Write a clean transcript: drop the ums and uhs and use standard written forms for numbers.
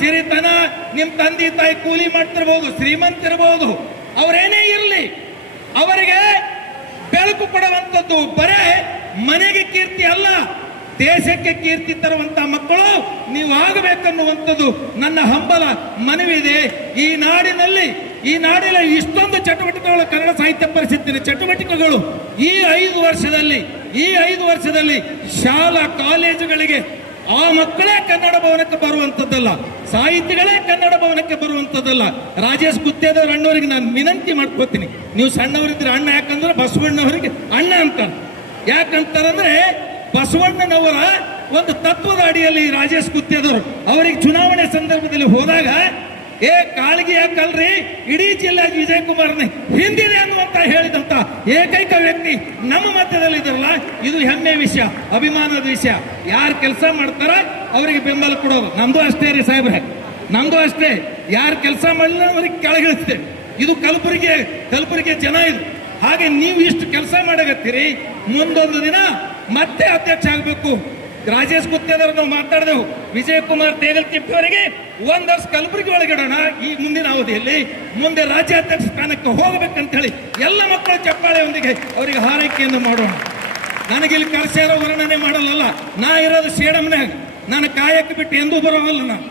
ಸಿರಿತನ, ನಿಮ್ ತಂದೆ ತಾಯಿ ಕೂಲಿ ಮಾಡ್ತಿರ್ಬೋದು, ಶ್ರೀಮಂತಿರ್ಬೋದು, ಅವರೇನೇ ಇರಲಿ, ಅವರಿಗೆ ಬೆಳಕು ಕೊಡುವಂಥದ್ದು ಬರೇ ಮನೆಗೆ ಕೀರ್ತಿ ಅಲ್ಲ, ದೇಶಕ್ಕೆ ಕೀರ್ತಿ ತರುವಂತ ಮಕ್ಕಳು ನೀವು ಆಗಬೇಕನ್ನುವಂಥದ್ದು ನನ್ನ ಹಂಬಲ ಮನವಿದೆ. ಈ ನಾಡಿನಲ್ಲಿ ಇಷ್ಟೊಂದು ಚಟುವಟಿಕೆಗಳು, ಕನ್ನಡ ಸಾಹಿತ್ಯ ಪರಿಷತ್ತಿನ ಚಟುವಟಿಕೆಗಳು ಈ 5 ವರ್ಷದಲ್ಲಿ ಶಾಲಾ ಕಾಲೇಜುಗಳಿಗೆ ಆ ಮಕ್ಕಳೇ ಕನ್ನಡ ಭವನಕ್ಕೆ ಬರುವಂಥದ್ದಲ್ಲ, ಸಾಹಿತಿಗಳೇ ಕನ್ನಡ ಭವನಕ್ಕೆ ಬರುವಂಥದ್ದಲ್ಲ. ರಾಜೇಶ್ ಗುತ್ತೇದಾರ್ ಅಣ್ಣವರಿಗೆ ನಾನು ವಿನಂತಿ ಮಾಡ್ಕೋತೀನಿ, ನೀವು ಸಣ್ಣವರಿದ್ರೆ ಅಣ್ಣ, ಯಾಕಂದ್ರೆ ಬಸವಣ್ಣವರಿಗೆ ಅಣ್ಣ ಅಂತಾರೆ. ಯಾಕಂತಾರಂದ್ರೆ ಬಸವಣ್ಣನವರ ಒಂದು ತತ್ವದ ಅಡಿಯಲ್ಲಿ ರಾಜೇಶ್ ಗುತ್ತೇದಾರ್ ಅವರಿಗೆ ಚುನಾವಣೆ ಸಂದರ್ಭದಲ್ಲಿ ಹೋದಾಗ ಕಾಳಿಗೆ ಯಾಕಲ್ರಿ, ಇಡೀ ಜಿಲ್ಲೆ ವಿಜಯಕುಮಾರ್ನ ಹಿಂದಿದೆ ಅನ್ನುವಂತ ಹೇಳಿದಂತ ಏಕೈಕ ವ್ಯಕ್ತಿ ನಮ್ಮ ಮಧ್ಯದಲ್ಲಿ ಇದ್ರಲ್ಲ, ಇದು ಹೆಮ್ಮೆಯ ವಿಷಯ, ಅಭಿಮಾನದ ವಿಷಯ. ಯಾರು ಕೆಲಸ ಮಾಡ್ತಾರ ಅವರಿಗೆ ಬೆಂಬಲ ಕೊಡೋದು. ನಮ್ದು ಅಷ್ಟೇ ರೀ ಸಾಹೇಬ್ರೆ, ನಮ್ದು ಅಷ್ಟೇ. ಯಾರು ಕೆಲಸ ಮಾಡಲಿಲ್ಲ ಅವರಿಗೆ ಕೆಳಗಿಳಿಸ್ತೇವೆ. ಇದು ಕಲಬುರಗಿ ಜನ ಇದು. ಹಾಗೆ ನೀವು ಇಷ್ಟು ಕೆಲಸ ಮಾಡಕತ್ತೀರಿ, ಮುಂದೊಂದು ದಿನ ಮತ್ತೆ ಅಧ್ಯಕ್ಷ ಆಗಬೇಕು. ರಾಜೇಶ್ ಗುತ್ತೇದಾರ್ ನಾವು ಮಾತಾಡಿದೆವು, ವಿಜಯಕುಮಾರ್ ತೇಗಲ್ತಿಪ್ಪಿ ಅವರಿಗೆ 1 ವರ್ಷ ಕಲಬುರಗಿ ಒಳಗಿಡೋಣ, ಈ ಮುಂದಿನ ಅವಧಿಯಲ್ಲಿ ಮುಂದೆ ರಾಜ್ಯಾಧ್ಯಕ್ಷ ಸ್ಥಾನಕ್ಕೆ ಹೋಗಬೇಕಂತ ಹೇಳಿ ಎಲ್ಲ ಮಕ್ಕಳ ಚಪ್ಪಾಳೆಯೊಂದಿಗೆ ಅವರಿಗೆ ಹಾರೈಕೆಯನ್ನು ಮಾಡೋಣ. ನನಗಿಲ್ಲಿ ಕರ್ಸ್ಯಾರೋ ವರ್ಣನೆ ಮಾಡಲ್ಲ, ನಾ ಇರೋದು ಸೇಡಮ್ನಾಗ, ನಾನು ಕಾಯಕ್ಕೆ ಬಿಟ್ಟು ಎಂದೂ ಬರೋವಲ್ಲ. ನಾನು